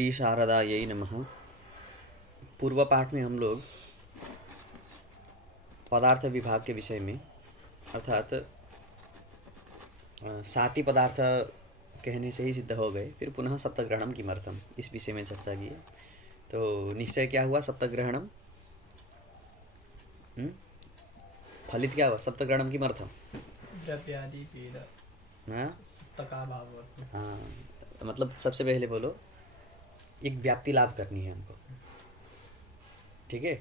श्री शारदायै नमः। पूर्व पाठ में हम लोग पदार्थ विभाग के विषय में अर्थात साति पदार्थ कहने से ही सिद्ध हो गए, फिर पुनः सप्तग्रहणम किमर्थम इस विषय में चर्चा की। तो निश्चय क्या हुआ? सप्तग्रहणम फलित क्या हुआ? सप्तग्रहणम किमर्थम? द्रव्यादि भेद हाँ सप्तका भाव। हाँ, मतलब सबसे पहले बोलो, एक व्याप्ति लाभ करनी है हमको, ठीक है।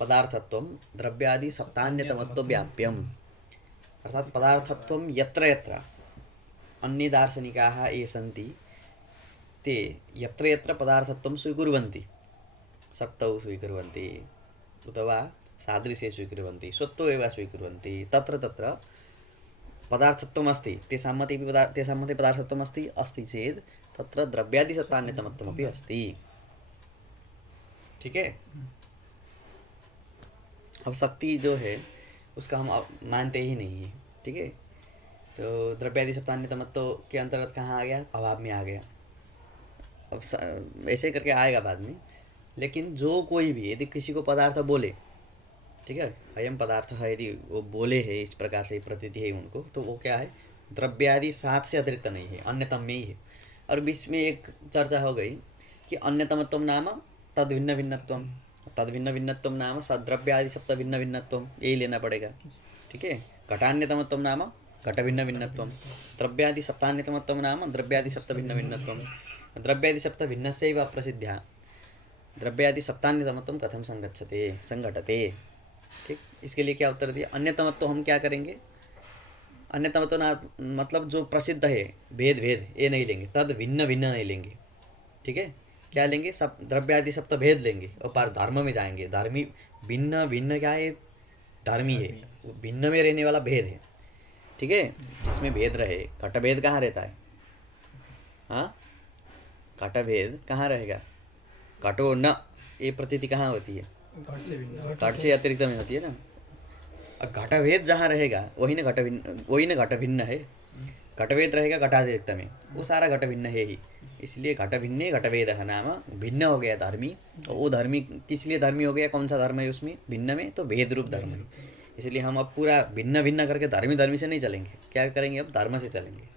पदार्थत्वम द्रव्यादि सप्तान्यतमत्व व्याप्यम, अर्थात पदार्थत्वम यत्र यत्र अन्ये दार्शनिकाः ये सन्ति ते यत्र यत्र पदार्थत्वं स्वीकुर्वन्ति, शक्तौ स्वीकुर्वन्ति अथवा सादृशे स्वीकुर्वन्ति, स्वत्वो एव स्वीकुर्वन्ति, तत्र तत्र पदार्थत्वम् अस्ति, तेषां मते पदार्थत्वम् अस्ति चेत् तत्र द्रव्यादि सत्तान्यतमत्वमपि अस्ति, ठीक है। अब शक्ति जो है उसका हम मानते ही नहीं है, ठीक है। तो द्रव्यादि सत्तान्यतमत्व के अंतर्गत कहाँ आ गया? अभाव में आ गया। अब ऐसे करके आएगा बाद में, लेकिन जो कोई भी यदि किसी को पदार्थ बोले, ठीक है, अयम पदार्थ है, यदि वो बोले है इस प्रकार से प्रतीति है उनको, तो वो क्या है? द्रव्यादि सात से अतिरिक्त नहीं है, अन्यतम में ही है। और बीच में एक चर्चा हो गई कि अन्यतमत्व नाम तद भिन्न भिन्नत्वम, तद भिन्न भिन्नत्वम नाम द्रव्यादि सप्त भिन्न भिन्नत्वम, यही लेना पड़ेगा, ठीक है। घटान्यतमत्वम नाम घट भिन्न भिन्नत्वम, द्रव्यादि सप्तान्यतमत्वम नाम द्रव्यादि सप्त भिन्न भिन्नत्वम, द्रव्यादि सप्त भिन्नस्यैव प्रसिद्ध्या द्रव्यादि सप्तान्यतमत्वम कथम संघटते, ठीक। इसके लिए क्या उत्तर दिया? अन्यतमत्व हम क्या करेंगे? अन्यतमत्व ना मतलब जो प्रसिद्ध है भेद ये नहीं लेंगे, तद भिन्न भिन्न नहीं लेंगे, ठीक है। क्या लेंगे? सब द्रव्यादि सप्त भेद लेंगे और पार धर्म में जाएंगे। धर्मी भिन्न भिन्न क्या है? धर्मी है, भिन्न में रहने वाला भेद है, ठीक है। जिसमें भेद रहे, घट भेद कहाँ रहता है? हाँ, घट भेद कहाँ रहेगा? घटो न, ये प्रतीति कहाँ होती है? घट से अतिरिक्त में होती है ना। घट भेद जहाँ रहेगा वही न घट भिन्न है। घट भेद रहेगा घटातिरिक्त में, वो सारा घट भिन्न है ही, इसलिए घट भिन्ने घट भेद है नाम, भिन्न हो गया धर्मी। और वो धर्मी किस लिए धर्मी हो गया? कौन सा धर्म है उसमें भिन्न में? तो भेद रूप धर्म है। इसलिए हम अब पूरा भिन्न भिन्न करके धर्मी से नहीं चलेंगे, क्या करेंगे? अब धर्म से चलेंगे,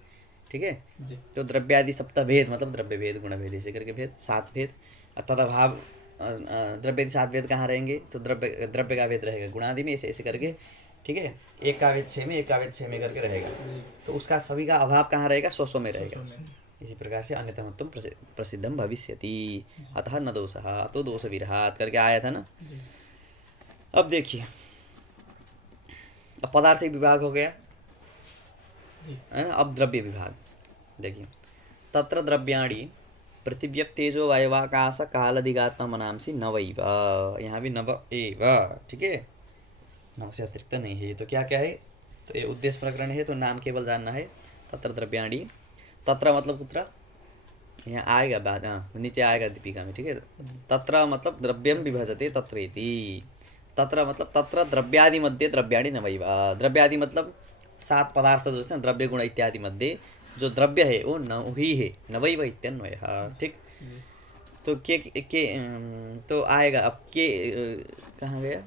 ठीक है। तो द्रव्यादि सप्त भेद मतलब द्रव्य भेद, गुण भेद, ऐसे करके भेद, सात भेद। तदभाव द्रव्यादि सात भेद कहाँ रहेंगे? तो द्रव्य का भेद रहेगा गुणादि में, ऐसे ऐसे करके, ठीक है। एक का भेद 6 में, एक का भेद 6 में करके रहेगा। तो उसका सभी का अभाव कहाँ रहेगा? स्वस्व में रहेगा। इसी प्रकार से अन्यतमत्वम प्रसिद्धम भविष्यति, अतः न दोषः तो दोष विरहात् करके आया था ना। अब देखिए, अब पदार्थ विभाग हो गया है ना। अब द्रव्य विभाग देखिए, तत्र द्रव्याणि पृथिव्यप तेजो वायवाकाश कालदिगात्मा मनांसी नवैव, यहाँ भी नव एव, ठीक है, नव से अतिरिक्त नहीं है। तो क्या क्या है? तो ये उद्देश्य प्रकरण है, तो नाम केवल जानना है। तत्र द्रव्याणि, तत्र मतलब कुत्र, यहाँ आएगा बाद, हाँ नीचे आएगा दीपिका में, ठीक है। तत्र मतलब द्रव्यम विभजते तत्रेति, तत्र मतलब तत्र द्रव्यादि मध्ये द्रव्याणि नवैव, द्रव्यादि मतलब सात पदार्थ जो है द्रव्य गुण इत्यादि मध्ये जो द्रव्य है वो नव ही है, नवैव इत्यन्वयः, ठीक। तो के तो आएगा अब के कहाँ गया?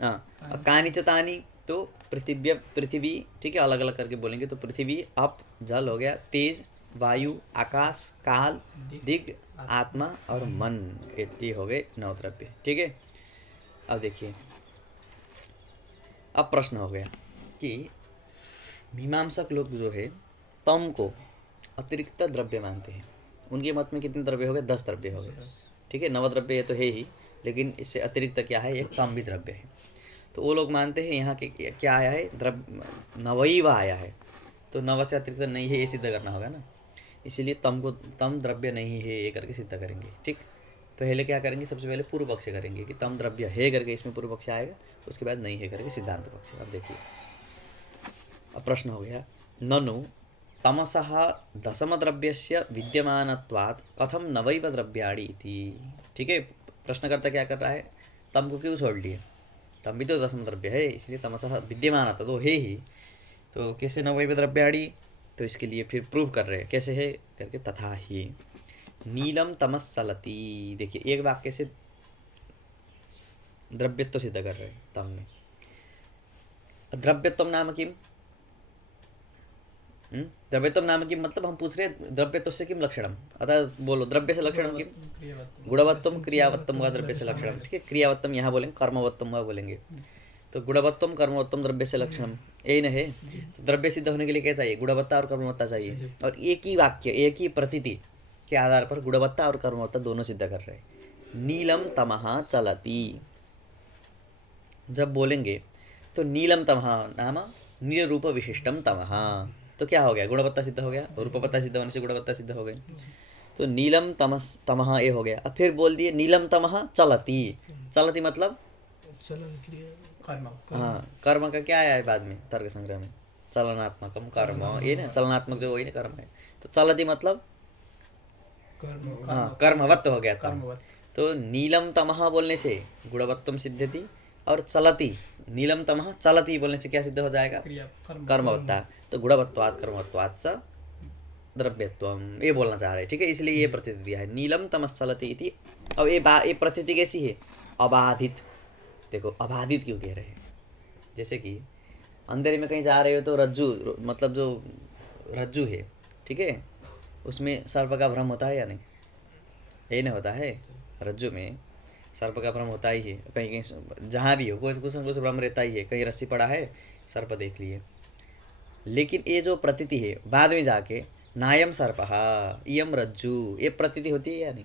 हाँ, कानिचतानी तो पृथ्वी, ठीक है, अलग अलग करके बोलेंगे। तो पृथ्वी, अप जल हो गया, तेज, वायु, आकाश, काल, दिग, आत्मा और मन, ये हो गए नौ द्रव्य, ठीक है। अब देखिए, अब प्रश्न हो गया कि मीमांसक लोग जो है तम को अतिरिक्त द्रव्य मानते हैं। उनके मत में कितने द्रव्य हो गए? 10 द्रव्य हो गए, ठीक है। नव द्रव्य ये तो है ही, लेकिन इससे अतिरिक्त क्या है? एक तम भी द्रव्य है। तो वो लोग मानते हैं यहाँ के क्या आया है? द्रव्य नवैव आया है, तो नव से अतिरिक्त नहीं है, ये सिद्ध करना होगा ना। इसीलिए तम द्रव्य नहीं है ये करके सिद्ध करेंगे, ठीक। पहले क्या करेंगे? सबसे पहले पूर्व पक्ष करेंगे कि तम द्रव्य है करके, इसमें पूर्व पक्ष आएगा, उसके बाद नहीं है करके सिद्धांत पक्ष। अब देखिए, अब प्रश्न हो गया, ननु तमसः दशमद्रव्यस्य विद्यमानत्वात् कथम नवैव द्रव्याणि इति, ठीक है। प्रश्नकर्ता क्या कर रहा है? तम को क्यों छोड़ लिए? तम भी तो दशम द्रव्य है, इसलिए तमसः विद्यमान तो है ही, तो कैसे नवैव द्रव्याणि? तो इसके लिए फिर प्रूव कर रहे हैं कैसे है करके, तथा ही नीलम तमस्सलति, देखिए एक वाक्य से द्रव्यत्व सिद्ध कर रहे हैं तम में। द्रव्यत्व नाम किम, द्रव्यत्व नाम किम मतलब हम पूछ रहे हैं द्रव्यत्व से किम लक्षणम, अतः बोलो द्रव्य से लक्षणम किम, गुणवत्तम क्रियावत्तम व द्रव्य से लक्षणम। ठीक है, क्रियावत्तम यहाँ बोलेंगे, कर्मवत्तम व बोलेंगे। तो गुणवत्तम कर्मवत्तम द्रव्य से लक्षणम, यही न है। तो द्रव्य सिद्ध होने के लिए क्या चाहिए, गुणवत्ता और कर्मवत्ता चाहिए। और एक ही वाक्य, एक ही प्रतीति के आधार पर गुणवत्ता और कर्मवत्ता दोनों सिद्ध कर रहे हैं। नीलम तमः चलति, जब बोलेंगे तो नीलम तमः नाम नील रूप विशिष्टम तमः, तो क्या हो गया, गुणवत्ता सिद्ध हो गया, रूपवत्ता सिद्ध होने से गुणवत्ता सिद्ध हो गई। तो नीलम तमस तमः ये हो गया। अब फिर बोल दिए नीलम तमः चलति, चलति मतलब चलन क्रिया कर्म। हाँ, कर्म का क्या आया है बाद में तर्क संग्रह में, चलनात्मकम कर्म, ये ना चलनात्मक जो वही ना कर्म है। तो चलति मतलब कर्म, हाँ कर्मवत्त हो गया तम। कर्मवत्। तो नीलम तमः बोलने से गुणवत्तम सिद्ध्यति, और चलति नीलम तमः चलति बोलने से क्या सिद्ध हो जाएगा, क्रिया कर्म। कर्मवत्ता। तो गुणवत्वात् कर्मवत्वात् च द्रव्यत्वम, ये बोलना चाह रहे हैं। ठीक है, इसलिए ये प्रतीति दिया है नीलम तमस्सलति इति। अब ये प्रतीति कैसी है, अबाधित। देखो अबाधित क्यों कह रहे हैं, जैसे कि अंधेरे में कहीं जा रहे हो तो रज्जु मतलब जो रज्जु है, ठीक है, उसमें सर्प का भ्रम होता है या नहीं, यही नहीं होता है। रज्जु में सर्प का भ्रम होता ही है, कहीं कहीं जहाँ भी हो कोई कुछ न कुछ भ्रम रहता ही है। कहीं रस्सी पड़ा है, सर्प देख लिए। लेकिन ये जो प्रतीति है बाद में जाके नायम सर्पः इयम रज्जु, ये प्रतीति होती है या नहीं।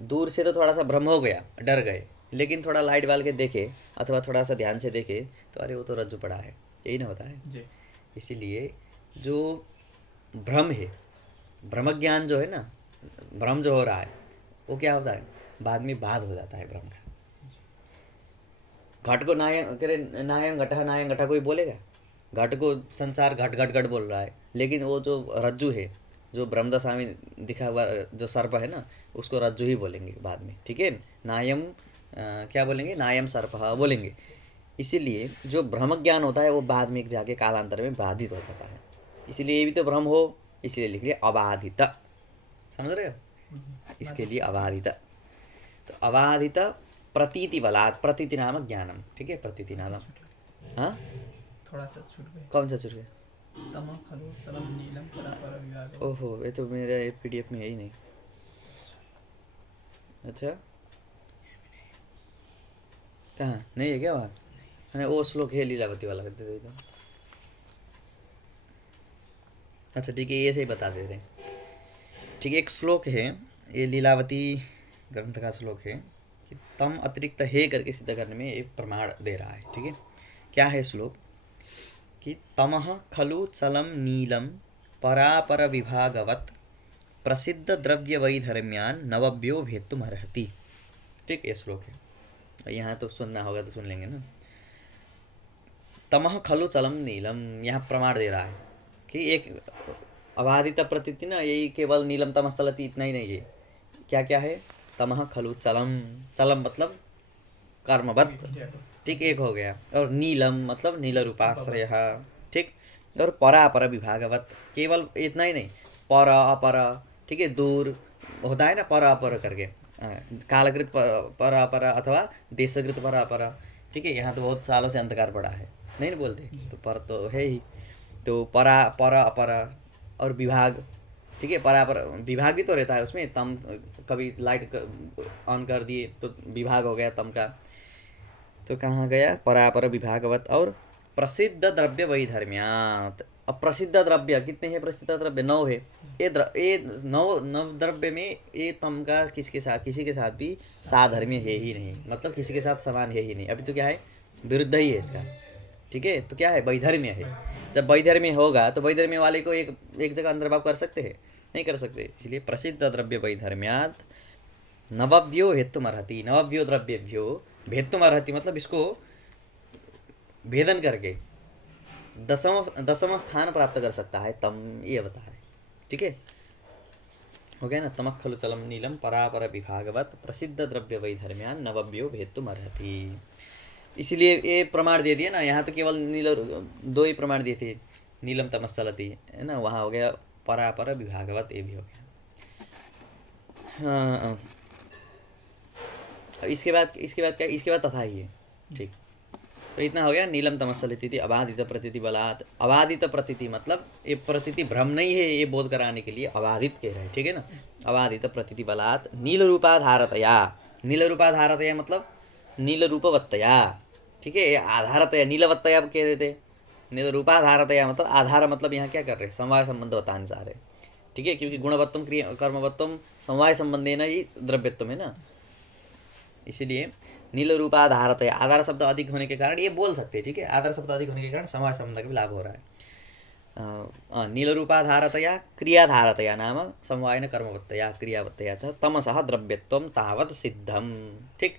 दूर से तो थोड़ा सा भ्रम हो गया, डर गए, लेकिन थोड़ा लाइट बाल के देखे अथवा थोड़ा सा ध्यान से देखे तो अरे वो तो रज्जु पड़ा है, यही ना होता है। इसीलिए जो भ्रम है, भ्रम ज्ञान जो है ना, भ्रम जो हो रहा है वो क्या होता है, बाद में बाध हो जाता है भ्रम का। घट को नायम करे, नायम घटा कोई बोलेगा, घट को संसार घट घट घट बोल रहा है, लेकिन वो जो रज्जु है, जो ब्रह्मदशा में दिखा हुआ जो सर्प है ना, उसको रज्जु ही बोलेंगे बाद में। ठीक है, नायम क्या बोलेंगे, नायम सर्प बोलेंगे। इसीलिए जो भ्रम ज्ञान होता है वो बाद में जाके कालांतर में बाधित हो जाता है। इसीलिए ये भी तो भ्रम हो, इसलिए लिख लिया अबाधित, समझ रहे हो, इसके लिए अबाधित। तो अबाधित प्रतीति बलात्, प्रतीति नामक ज्ञानम। ठीक है, प्रतीति नाम, हाँ थोड़ा सा छूट गया। कौन सा छूट गया, तमः खलु चलम नीलम परापर विभाग। ओहो, ये तो मेरा PDF में है ही नहीं। अच्छा, कहाँ नहीं है क्या वहाँ, नहीं वो श्लोक है लीलावती वाला, दे दो। अच्छा ठीक है, ये से ही बता दे रहे हैं। ठीक है, एक श्लोक है, ये लीलावती ग्रंथ का श्लोक है कि तम अतिरिक्त है करके सिद्ध करने में एक प्रमाण दे रहा है। ठीक है, क्या है श्लोक कि तमः खलु चलम नीलम परापर विभागवत प्रसिद्ध द्रव्य वैधर्म्यान नवभ्यो भेत्तुमर्हति। ठीक, ये श्लोक है, यहाँ तो सुनना होगा तो सुन लेंगे ना। तमः खलु चलम नीलम, यहाँ प्रमाण दे रहा है कि एक अबाधित प्रतीति ना, यही केवल नीलम तमस्सलति इतना ही नहीं है, क्या क्या है, तमः खलु चलम, चलम मतलब कर्मवत। ठीक, एक हो गया। और नीलम मतलब नील रूपाश्रय। ठीक, और परापर विभागवत, केवल इतना ही नहीं, पर अपर, ठीक है, दूर होता है ना पर अपर करके, कालकृत पर अपर अथवा देशकृत पर अपर। ठीक है, यहाँ तो बहुत सालों से अंधकार पड़ा है, नहीं ना बोलते, तो पर तो है ही। तो परा पर अपर और विभाग। ठीक है, परापर विभाग भी तो रहता है उसमें, तम कभी लाइट ऑन कर दिए तो विभाग हो गया तम का। तो कहाँ गया, परापर विभागवत। और प्रसिद्ध द्रव्य वैधर्म्यात्, अब प्रसिद्ध द्रव्य कितने हैं, प्रसिद्ध द्रव्य 9 है। ये 9 द्रव्य में ये तम का किसके साथ, किसी के साथ भी साधर्म्य है ही नहीं, मतलब किसी के साथ समान है ही नहीं। अभी तो क्या है, विरुद्ध ही है इसका। ठीक है, तो क्या है, वैधर्म्य है। जब वैधर्म्य होगा तो वैधर्म्य वाले को एक जगह अंतर्भाव कर सकते हैं, नहीं कर सकते। इसलिए प्रसिद्ध द्रव्य वैधर्म्यात् नवभ्यो हेतुमर्हति, नवभ्यो द्रव्यभ्यो भेत्तुमर्हति, मतलब इसको भेदन करके दसवां स्थान प्राप्त कर सकता है तम, ये बता रहे। ठीक है, हो गया ना, तमः खलु चलम नीलम परापर विभागवत प्रसिद्ध द्रव्य वैधर्म्यान नवभ्यो भेत्तुमर्हति। इसलिए ये प्रमाण दे दिया ना, यहाँ तो केवल नील 2 ही प्रमाण दिए थे, नीलम तमस्सलति है ना, वहाँ हो गया परापर विभागवत, ये भी हो गया। हाँ, अब इसके बाद तथा ही है। ठीक, तो इतना हो गया। नीलम तमस्सलिति अबाधित प्रतीति बलात्। अबाधित प्रतीति मतलब ये प्रतीति भ्रम नहीं है, ये बोध कराने के लिए अबाधित कह रहे हैं, ठीक है ना। अबाधित प्रतीति बलात् नील रूपाधारतया। नील रूपाधारतया मतलब नील रूपवत्तया, ठीक है। आधारतया नीलवत्तया कह देते। नील रूपाधारतया मतलब आधार, मतलब यहाँ क्या कर रहे हैं, समवाय संबंध बताने जा रहे हैं, ठीक है। क्योंकि गुणवत्तम क्रिया कर्मवत्तम समवाय संबंधेन ही द्रव्यत्वम है ना, इसीलिए नील रूपाधारतया। आधार शब्द अधिक होने के कारण ये बोल सकते हैं, ठीक है। आधार शब्द अधिक होने के कारण समवाय संबंध का भी लाभ हो रहा है। नील रूपाधारतया क्रियाधारतया नाम समवायन कर्मवत्तया क्रियावत्तया च तमसः द्रव्यत्वम तावत् सिद्धम, ठीक।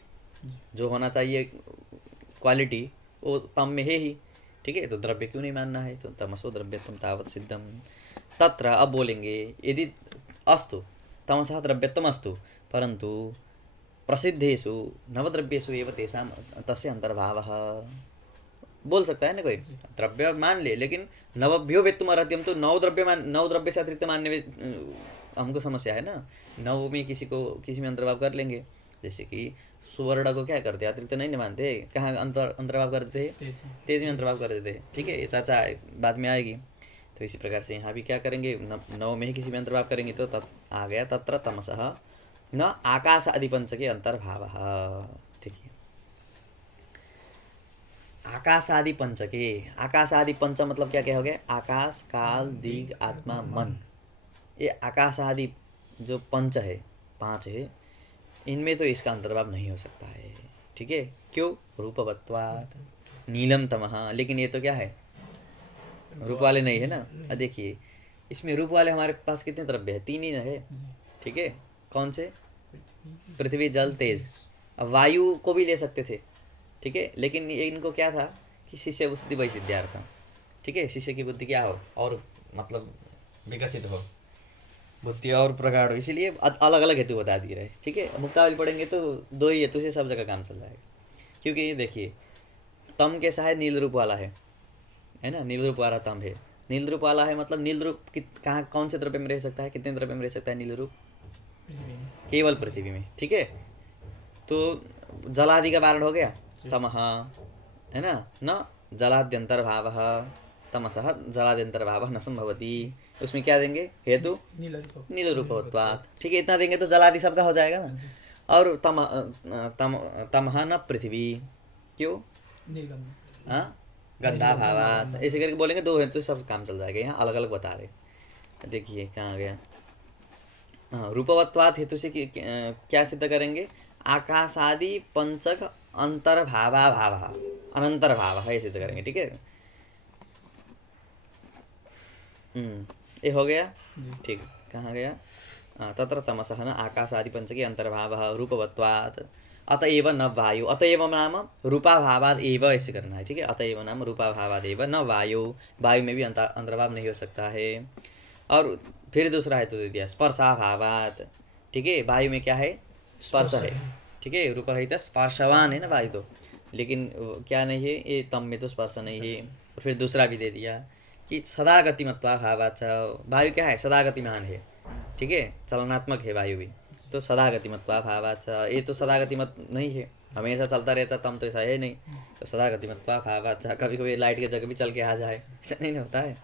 जो होना चाहिए क्वालिटी वो तम में है ही, ठीक है। तो द्रव्य क्यों नहीं मानना है, तो तमसो द्रव्यत्वम तावत् सिद्धम। तत्र अब बोलेंगे यदि अस्तु तमसः द्रव्यत्वम अस्तु परंतु प्रसिद्धेषु नवद्रव्येषु एव तेषां तस्य अंतर्भावः। बोल सकता है ना कोई, द्रव्य मान ले लेकिन नवभ्यो वेत्तुम अर्हत्यम, तो नौ द्रव्य से अतिरिक्त मानने में हमको समस्या है ना। नव में किसी में अंतर्भाव कर लेंगे, जैसे कि सुवर्ण को क्या करते, अतिरिक्त नहीं मानते, कहाँ अंतर्भाव कर देते हैं, तेज में अंतर्भाव कर देते हैं, ठीक है। ये चर्चा बाद में आएगी। तो इसी प्रकार से यहाँ भी क्या करेंगे, नव में ही किसी में अंतर्भाव करेंगे, तो आ गया तत्र तमसः न आकाश आदि पंच के अंतर्भाव। देखिए आकाश आदि पंच के, आकाश आदि पंच मतलब क्या क्या हो गया, आकाश काल दिग आत्मा मन। ये आकाश आदि जो पंच है, पांच है, इनमें तो इसका अंतर्भाव नहीं हो सकता है, ठीक है। क्यों, रूपवत्वात् नीलम तमः। लेकिन ये तो क्या है, रूप वाले नहीं है ना। देखिए इसमें रूप वाले हमारे पास कितने द्रव्य है, तीन ही ना है, ठीक है। कौन से, पृथ्वी जल तेज। अब वायु को भी ले सकते थे, ठीक है। लेकिन इनको क्या था कि शिष्य बुद्धि वही सिद्धार्थ, ठीक है। शिष्य की बुद्धि क्या हो और मतलब विकसित हो, बुद्धि और प्रगाढ़ हो, इसीलिए अलग अलग हेतु बता दिए रहे, ठीक है। मुक्तावली पढ़ेंगे तो दो ही हेतु से सब जगह काम चल जाएगा। क्योंकि ये देखिए तम कैसा है, नील रूप वाला है ना, नील रूप वाला तम है। नील रूप वाला है मतलब नील रूप कहाँ कौन से द्रव्य में रह सकता है, कितने द्रव्य में रह सकता है नील रूप, केवल पृथ्वी में, ठीक है। तो जलादि का वारण हो गया तमः, है ना, न जलाद्यंतर्भावः तमसः जलाद्यंतर्भावः न संभवति। उसमें क्या देंगे हेतु, नील रूपवत्वात्, ठीक है। इतना देंगे तो जलादि सबका हो जाएगा ना। और तमः न पृथ्वी, क्यों, हाँ, गंधा भावात, ऐसे करके बोलेंगे दो हेतु सब काम चल जाएगा। यहाँ अलग अलग बता रहे। देखिए कहाँ गया, रूपवत्वात् हेतु से क्या सिद्ध करेंगे, आकाशादि पंचक अंतर्भावा भाव अनंतर्भाव है, सिद्ध करेंगे, ठीक है। ये हो गया, ठीक। कहाँ गया, तत्र तमसः न आकाशादि पंचके अंतर्भावः रूपवत्वात् अतएव न वायु। अतएव नाम रूपाभावाद एव, ऐसे करना है, ठीक है। अतएव नाम रूपाभावाद एव न वायु, वायु में भी अंतर्भाव नहीं हो सकता है। और फिर दूसरा हेतु दे दिया स्पर्शाभावात, ठीक है। वायु में क्या है, स्पर्श है, ठीक है। रूप रहित स्पर्शवान है ना वायु तो, लेकिन क्या नहीं है, ये तम में तो स्पर्श नहीं है। और फिर दूसरा भी दे दिया कि सदा गतिमत्वा भावाच, वायु क्या है, सदा गतिमान है, ठीक है, चलनात्मक है वायु भी, तो सदा गतिमत्वा भावाच। ये तो सदा गतिमत नहीं है, हमेशा चलता रहता, तम तो ऐसा है नहीं, तो सदा गतिमत्वा भावाच। कभी कभी लाइट की जगह भी चल के आ जाए, ऐसा नहीं होता है।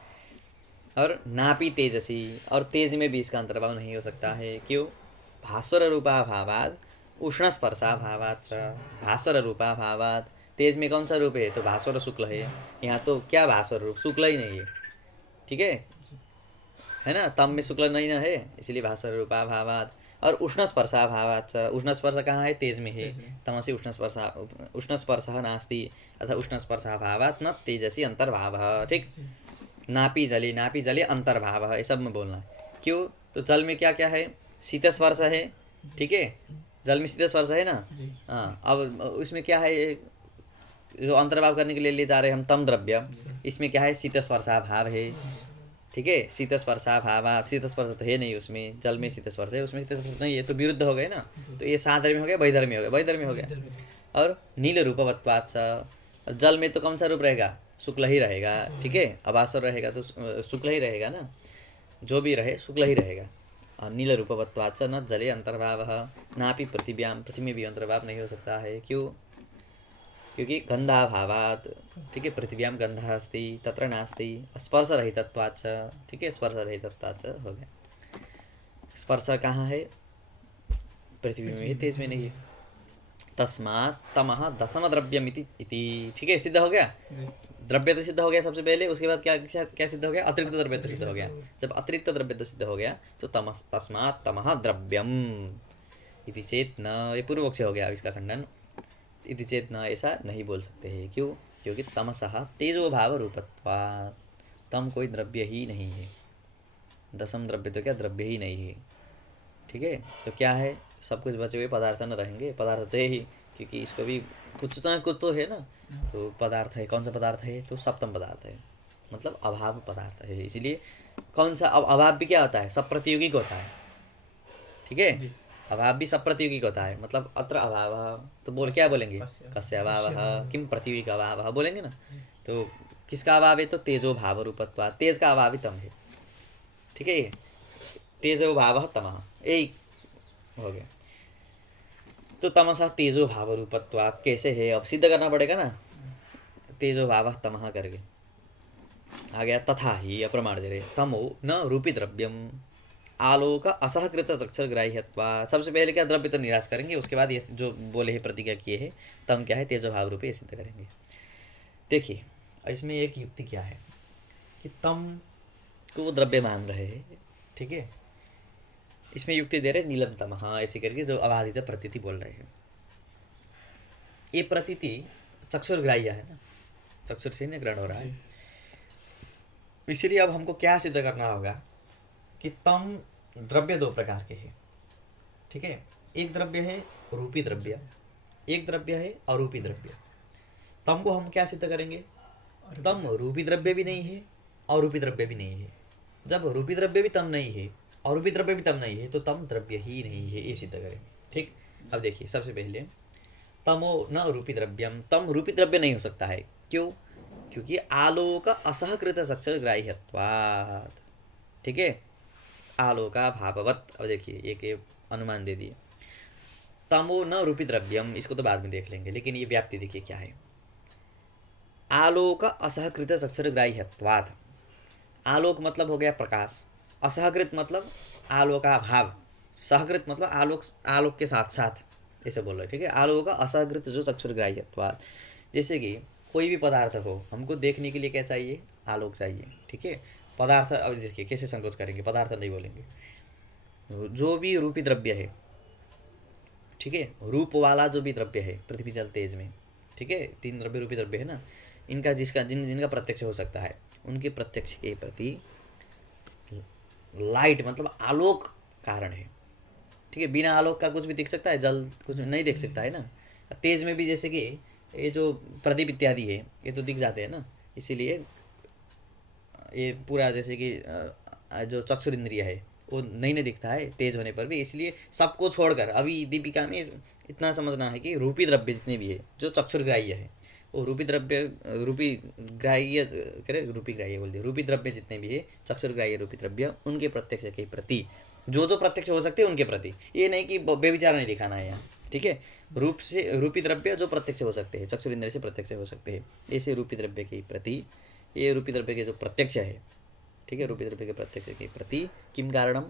और नापी तेजसी, और तेज में भी इसका अंतर्भाव नहीं हो सकता है, क्यों, भास्वर रूपा भावाद उष्ण स्पर्शा भावात। भास्वर रूपा भावात, तेज में कौन सा रूप है, तो भास्वर शुक्ल है। यहाँ तो क्या भास्वर रूप, शुक्ल ही नहीं है, ठीक है ना। तम में शुक्ल नहीं ना है, इसलिए भास्वर रूपा भावात। और उष्ण स्पर्शा भावात, उष्ण स्पर्श कहाँ है, तेज में है। तमसी उष्ण स्पर्शः नास्ति अतः उष्ण स्पर्शा भावात न तेजसी अंतर्भावः, ठीक। नापी जले अंतर्भाव, ये सब में बोलना है। क्यों, तो जल में क्या क्या है, शीत स्पर्श है, ठीक है। जल में शीत स्पर्श है ना, हाँ। अब उसमें क्या है, जो अंतर्भाव करने के लिए ले जा रहे हैं हम तम द्रव्य, इसमें क्या है, शीत स्पर्शा भाव है, ठीक है। शीत स्पर्शा भाव, शीत स्पर्श तो है नहीं उसमें, जल में शीत स्पर्श है, उसमें शीत स्पर्श नहीं है, तो विरुद्ध हो गए ना। तो ये साधर्म्य हो गया, वैधर्म्य हो गया, वैधर्म्य हो गया। और नील रूपवत्वात्, जल में तो कौन सा रूप रहेगा, शुक्ल ही रहेगा, ठीक है। अभास्वर रहेगा तो शुक्ल ही रहेगा ना, जो भी रहे शुक्ल ही रहेगा। नीलरूपवत्वात् च न जले अंतर्भावः नापि पृथिव्यां, पृथ्वी में भी अंतर्भाव नहीं हो सकता है। क्यों? क्योंकि गंधाभावात्, ठीक है, पृथिव्यां गंधः अस्ति तत्र नास्ति, स्पर्शरहितत्वात् च, ठीक है, स्पर्शरहितत्वात् च हो गया। स्पर्श कहाँ है? पृथ्वी में है, तेज में नहीं है। तस्मात् तमः दशम द्रव्यम इति, ठीक है, सिद्ध हो गया। जी। द्रव्य तो सिद्ध हो गया सबसे पहले, उसके बाद क्या क्या क्या सिद्ध हो गया? अतिरिक्त द्रव्य तो सिद्ध हो गया। जब अतिरिक्त द्रव्य तो सिद्ध हो गया तो तस्मात् तमः द्रव्यम इति चेत न, ये पूर्व पक्ष हो गया, इसका खंडन। इति चेत न, ऐसा नहीं बोल सकते हैं। क्यों? क्योंकि तमसः तेजो भाव रूपत्वात्, तम कोई द्रव्य ही नहीं है। दशम द्रव्य तो क्या द्रव्य ही नहीं है, ठीक है। तो क्या है? सब कुछ बचे हुए पदार्थ न रहेंगे, पदार्थ तो है ही, क्योंकि इसको भी कुछ तो है ना। तो पदार्थ है, कौन सा पदार्थ है? तो सप्तम पदार्थ है, मतलब अभाव पदार्थ है। इसीलिए कौन सा अभाव भी क्या होता है? सब प्रतियोगिक होता है, ठीक है। जी। अभाव भी सब प्रतियोगिक होता है, मतलब अत्र अभाव, तो बोल क्या बोलेंगे? कस्य अभाव, किम प्रतियोगिक अभाव बोलेंगे ना। तो किसका अभाव है? तो तेजो भाव रूपत्वा, तेज का अभाव ही तम है, ठीक है। तेजो भाव तमः, यही हो गया। तो तमसा तेजो भाव रूपत्वात् कैसे है? अब सिद्ध करना पड़ेगा ना, तेजो भाव तमः करके आ गया। तथा ही अप्रमाण दे रहे, तमो न रूपी द्रव्यम आलोक असहकृत अक्षर ग्राह्यत्वा। सबसे पहले क्या द्रव्य तो निराश करेंगे, उसके बाद ये जो बोले हैं प्रतिज्ञा किए हैं, तम क्या है? तेजो भाव रूपी, ये सिद्ध करेंगे। देखिए इसमें एक युक्ति क्या है कि तम को वो द्रव्य मान रहे हैं, ठीक है। इसमें युक्ति दे रहे नीलम तम, हाँ, ऐसे करके जो अबाधित प्रतीति बोल रहे हैं। ये प्रतीति चक्षुर्ग्राह्य है ना, चक्षुर से ग्रहण हो रहा है। इसीलिए अब हमको क्या सिद्ध करना होगा कि तम द्रव्य दो प्रकार के हैं, ठीक है। एक द्रव्य है रूपी द्रव्य, एक द्रव्य है अरूपी द्रव्य। तम को हम क्या सिद्ध करेंगे? तम रूपी द्रव्य भी नहीं है, अरूपी द्रव्य भी नहीं है। जब रूपी द्रव्य भी तम नहीं है, अरूपी द्रव्य भी तम नहीं है, तो तम द्रव्य ही नहीं है, ये सिद्ध करेंगे, ठीक। अब देखिए सबसे पहले तमो न रूपी द्रव्यम, तम रूपी द्रव्य नहीं हो सकता है। क्यों? क्योंकि आलोक असहकृत अक्षर ग्राह्यत्वात्, ठीक है, आलोका भाववत। अब देखिए एक अनुमान दे दिए, तमो न रूपी द्रव्यम, इसको तो बाद में देख लेंगे, लेकिन ये व्याप्ति देखिए क्या है। आलोक असहकृत अक्षर ग्राह्यत्वात्, आलोक मतलब हो गया प्रकाश, असहकृत मतलब आलोका भाव, सहकृत मतलब आलोक, आलोक के साथ साथ, ऐसे बोल रहे, ठीक है। आलोक असहकृत जो चक्षुर्ग्राह्यत्वात्, जैसे कि कोई भी पदार्थ हो, हमको देखने के लिए क्या चाहिए? आलोक चाहिए, ठीक है। पदार्थ, अब देखिए कैसे संकोच करेंगे, पदार्थ नहीं बोलेंगे। जो भी रूपी द्रव्य है, ठीक है, रूप वाला जो भी द्रव्य है पृथ्वी जल तेज में, ठीक है, तीन द्रव्य रूपी द्रव्य है ना, इनका जिनका प्रत्यक्ष हो सकता है, उनके प्रत्यक्ष के प्रति लाइट मतलब आलोक कारण है, ठीक है। बिना आलोक का कुछ भी दिख सकता है? जल कुछ नहीं देख सकता है ना। तेज में भी जैसे कि ये जो प्रदीप इत्यादि है, ये तो दिख जाते हैं ना। इसीलिए ये पूरा जैसे कि जो चक्षुर इंद्रिय है वो नहीं दिखता है तेज होने पर भी। इसलिए सबको छोड़कर अभी दीपिका में इतना समझना है कि रूपी द्रव्य जितने भी है जो चक्षुर्ग्राह्य है, वो रूपी द्रव्य, रूपी ग्राह्य करे, रूपी ग्राह्य बोल दिया, रूपी द्रव्य जितने भी है चक्षुर्ग्राह्य रूपी द्रव्य, उनके प्रत्यक्ष के प्रति, जो प्रत्यक्ष हो सकते हैं उनके प्रति, ये नहीं कि बेविचार नहीं दिखाना है यहाँ, ठीक है। रूप से रूपी द्रव्य जो प्रत्यक्ष हो सकते हैं, चक्षुर इंद्रिय से प्रत्यक्ष हो सकते हैं, ऐसे रूपी द्रव्य के प्रति, ये रूपी द्रव्य के जो प्रत्यक्ष है, ठीक है, रूपी द्रव्य के प्रत्यक्ष के प्रति किम कारणम?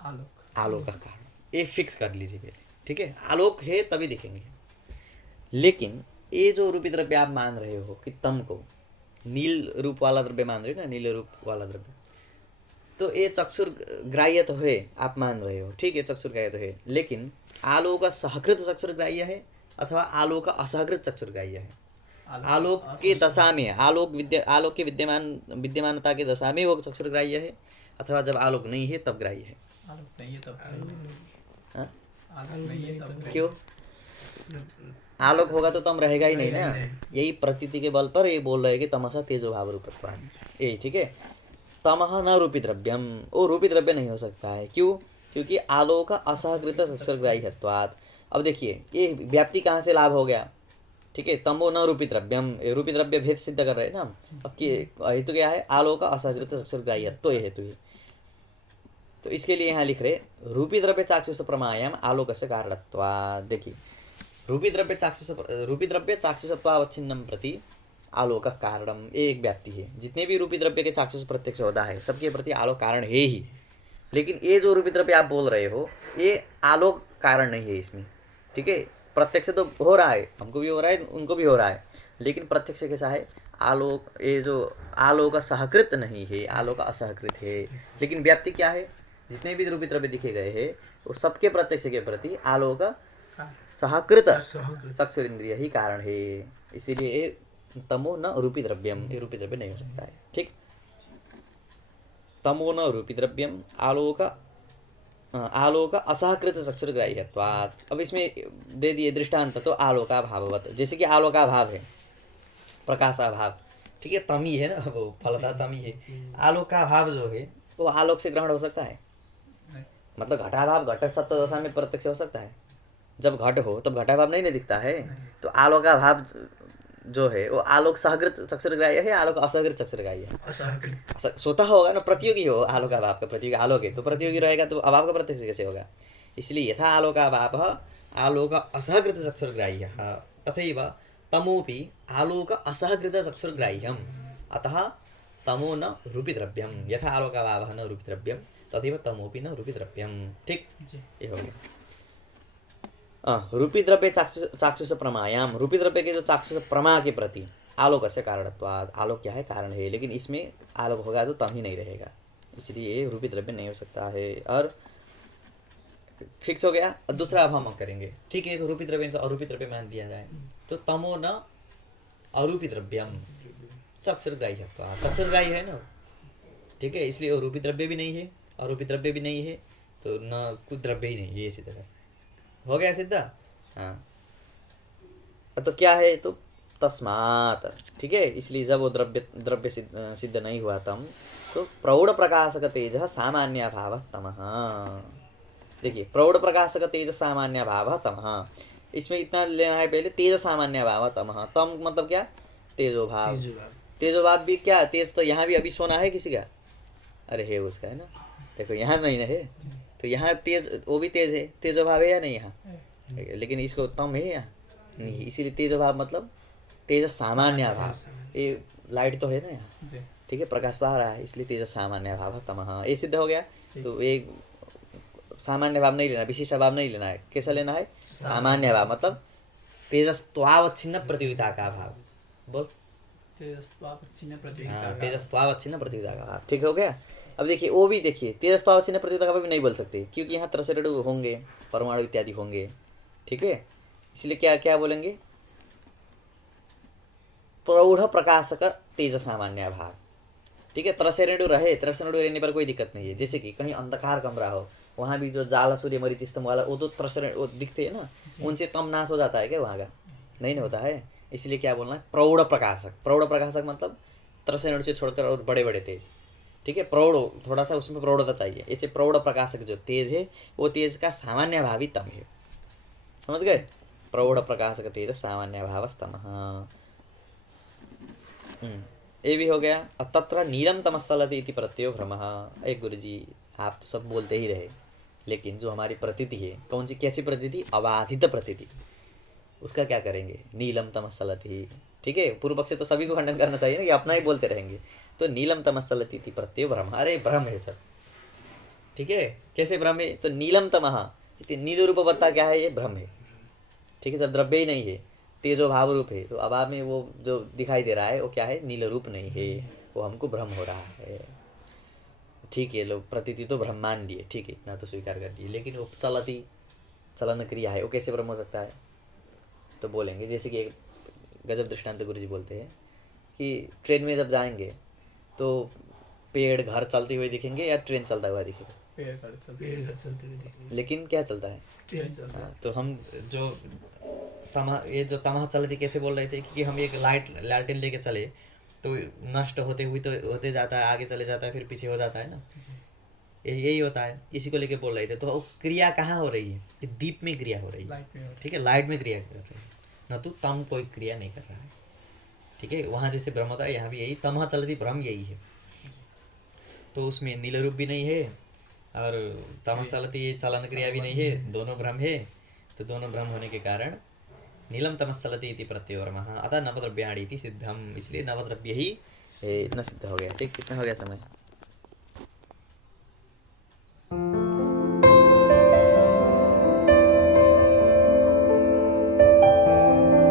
आलोक, आलोक का कारण, ये फिक्स कर लीजिए पहले, ठीक है। आलोक है तभी दिखेंगे। लेकिन ये जो रूपी द्रव्य आप मान रहे हो कि तम को नील रूप वाला द्रव्य मान रहे हो ना, नील रूप वाला द्रव्य, तो ये चक्षुर ग्राह्य तो है, आप मान रहे हो, ठीक है, चक्षुर ग्राह्य तो है, लेकिन आलोक सहकृत चक्षुर ग्राह्य है अथवा आलोक असहकृत चक्षुर ग्राह्य है। आलोक के दशा में, आलोक के विद्यमानता के दशा में वो चक्षुर ग्राह्य है, अथवा जब आलोक नहीं है तब ग्राह्य है। आलोक नहीं है तब, हाँ? आलोक नहीं है तब क्यों? आलोक होगा तो तम रहेगा ही नहीं ना। यही प्रतीति के बल पर ये बोल रहे हैं कि तमसा तेजो भाव रूपत्वात्, यही, ठीक है। तमह न रूपी द्रव्यम, वो रूपी द्रव्य नहीं हो सकता है। क्यों? क्योंकि आलोक असहकृत अक्षरग्राह्यत्वात्। अब देखिए ये व्याप्ति कहाँ से लाभ हो गया, ठीक है। तमो न रूपी द्रव्यम, रूपी द्रव्य भेद सिद्ध कर रहे हैं ना। अब हेतु क्या है? आलोक असहकृत अक्षरग्राह्यत्व, ये हेतु है। तो इसके लिए यहाँ लिख रहे रूपी द्रव्य चाक्षुष प्रमायाम आलोकस्य कारणत्वात्। देखिए रूपी द्रव्य चाक्षुषत्वावच्छिन्नम प्रति आलोक कारणम, ये एक व्याप्ति है। जितने भी रूपी द्रव्य के चाक्षुष प्रत्यक्ष होता है सबके प्रति आलोक कारण है ही। लेकिन ये जो रूपी द्रव्य आप बोल रहे हो ये आलोक कारण नहीं है इसमें, ठीक है। प्रत्यक्ष तो हो रहा है, हमको भी हो रहा है उनको भी हो रहा है, लेकिन प्रत्यक्ष कैसा है, आलोक, ये जो आलोक सहकृत नहीं है, आलोक असहकृत है। लेकिन व्याप्ति क्या है, जितने भी रूपी द्रव्य दिखे गए हैं वो सबके प्रत्यक्ष के प्रति आलोक सहकृत चक्षुरिंद्रिय ही कारण है। इसीलिए तमो न रूपी द्रव्यम, ये रूपी द्रव्य नहीं हो सकता है, ठीक। तमो न रूपी द्रव्यम आलोक असहकृत चक्षुर्ग्राह्यत्वात्। अब इसमें दे दिए दृष्टांत, तो आलोकाभाववत, जैसे कि आलोकाभाव है, प्रकाशाभाव, ठीक है, तमी है ना, वो फलता तमी है। आलोकाभाव जो है वो आलोक से ग्रहण हो सकता है, मतलब घटाभाव घट सत्व दशा में प्रत्यक्ष हो सकता है। जब घट हो तब घटाभाव नहीं दिखता है, तो आलोकाभाव जो है वो आलोक सहकृत चक्षुर्ग्राह्य है, आलोक असहकृत चक्षुर्ग्राह्य है। स्वतः होगा ना, प्रतियोगी हो, आलोकाभाव का प्रतियोगी आलोक है तो प्रतियोगी रहेगा, तो अभाव का प्रत्यक्ष कैसे होगा। इसलिए यथा आलोकाभाव आलोक असहकृत चक्षुर्ग्राह्य तथैव तमोपि आलोक असहकृत चक्षुर्ग्राह्यम, अतः तमो न रूपी द्रव्यम, यथा आलोकाभाव न रूपी द्रव्यम तथैव तमोपि न रूपी द्रव्यम, ठीक, ये हो गया। रूपी द्रव्य चाक्षुष प्रमायाम, रूपी द्रव्य के जो चाक्षुष प्रमा के प्रति आलोक से कारणत्वात्, आलोक क्या है, कारण है, लेकिन इसमें आलोक होगा तो तम ही नहीं रहेगा, इसलिए रूपी द्रव्य नहीं हो सकता है। और फिक्स हो गया। दूसरा अब हम करेंगे, ठीक है, तो रूपी द्रव्य तो अरूपी द्रव्य मान दिया जाए, तो तमो न अरूपी द्रव्यम चक्षुर्ग्राह्यत्वात्, चक्षुर्ग्राह्य है ना, ठीक है, इसलिए रूपी द्रव्य भी नहीं है, अरूपी द्रव्य भी नहीं है, तो न कुछ द्रव्य ही नहीं है, ये सिद्ध हो गया सिद्ध। हाँ, तो क्या है, तो तस्मात्, ठीक है, इसलिए जब वो द्रव्य सिद्ध नहीं हुआ तम, तो प्रौढ़ प्रकाशक तेज सामान्य भाव तमः। देखिए प्रौढ़ प्रकाशक तेज सामान्य भाव तमः, इसमें इतना लेना है पहले, तेज सामान्य भाव तमः, तम मतलब क्या, तेजोभाव। तेजोभाव भी क्या, तेज तो यहाँ भी अभी सोना है किसी का, अरे है उसका, है ना, देखो यहाँ नहीं ना है, तो यहाँ तेज, वो भी तेज है, तेजोभाव है या नहीं यहाँ, लेकिन इसको तम है यहाँ नहीं, इसीलिए तेजोभाव मतलब तेज सामान्य भाव। ये लाइट तो है ना यहाँ, ठीक है, प्रकाश तो आ रहा है, इसलिए तेज सामान्य भाव तमः, ये सिद्ध हो गया। तो एक सामान्य भाव नहीं लेना, विशिष्ट भाव नहीं लेना है, कैसा लेना है, सामान्य भाव, मतलब तेजस्त्वावच्छिन्न प्रतियोगिता का भाव, बोल, तेजस्त्वावच्छिन्न प्रतियोगिता का भाव, ठीक हो गया। अब देखिए वो भी देखिए, तेजस्त्वावच्छिन्न प्रतियोगिता का भी नहीं बोल सकते, क्योंकि यहाँ त्रसरेणु होंगे, परमाणु इत्यादि होंगे, ठीक है, इसलिए क्या क्या बोलेंगे, प्रौढ़ प्रकाशक तेज सामान्य भाव, ठीक है। त्रसरेणु रहे, त्रसरेणु रहने पर कोई दिक्कत नहीं है, जैसे कि कहीं अंधकार कमरा हो, वहाँ भी जो जाल सूर्य मरीच स्तंभ वाला, वो तो त्रसरेणु दिखते हैं ना, उनसे तम नाश हो जाता है क्या वहाँ का, नहीं होता है, इसलिए क्या बोलना है, प्रौढ़ प्रकाशक। प्रौढ़ प्रकाशक मतलब त्रसरेणु से छोड़कर और बड़े बड़े तेज, ठीक है, प्रौढ़, थोड़ा सा उसमें प्रौढ़ता चाहिए, ऐसे प्रौढ़ प्रकाशक जो तेज है वो तेज का सामान्य भावी तम है, समझ गए, प्रौढ़ प्रकाशक तेज सामान्य भाव तमः, ये भी हो गया। अब तत्र नीलम तमस्सलति इति प्रत्ययो भ्रमः। एक गुरुजी आप तो सब बोलते ही रहे, लेकिन जो हमारी प्रतीति है, कौन सी, कैसी प्रतीति, अबाधित प्रतीति, उसका क्या करेंगे, नीलम तमस्सलति, ठीक है। पूर्व पक्ष तो सभी को खंडन करना चाहिए ना, कि अपना ही बोलते रहेंगे, तो नीलम तमस्सलति इति प्रत्ययो भ्रम, अरे भ्रम है सब, ठीक है, कैसे भ्रम है, तो नीलम तमः इति नील रूप बत्ता क्या है, ये भ्रम है, ठीक है, सब द्रव्य ही नहीं है, तेजो भाव रूप है, तो अभाव में वो जो दिखाई दे रहा है वो क्या है, नील रूप नहीं है, वो हमको भ्रम हो रहा है, ठीक है, लोग प्रतीति तो भ्रम मान लिए, ठीक है, इतना तो स्वीकार कर लिए, लेकिन वो चलती चलन क्रिया है, वो कैसे भ्रम हो सकता है, तो बोलेंगे, जैसे कि एक गजब दृष्टांत गुरुजी बोलते हैं कि ट्रेन में जब जाएंगे तो पेड़ घर चलते हुए दिखेंगे या ट्रेन चलता हुआ दिखेगा, पेड़ चलते हुए दिखेंगे, लेकिन क्या चलता है, ट्रेन चलता है। तो हम जो ये जो तमह चलती कैसे बोल रहे थे, क्योंकि हम एक लालटेन लेके चले तो नष्ट होते हुए तो होते जाता है, आगे चले जाता है, फिर पीछे हो जाता है ना, यही होता है, इसी को लेके बोल रहे थे। तो क्रिया कहाँ हो रही है, कि दीप में क्रिया हो रही है, ठीक है, लाइट में क्रिया कर रही है, न तो तम कोई क्रिया नहीं कर रहा है, ठीक है। वहाँ जैसे भ्रम होता है, यहाँ भी यही तमह चलती भ्रम यही है, तो उसमें नील रूप भी नहीं है, और तमस चलती ये चलन क्रिया भी नहीं है, दोनों भ्रम है। तो दोनों भ्रम होने के कारण नीलम तमस चलती इति प्रत्ययोर्मः अतः नवद्रव्याणि इति सिद्धम, इसलिए नवद्रव्य ही न सिद्ध हो गया। ठीक, कितना हो गया समय?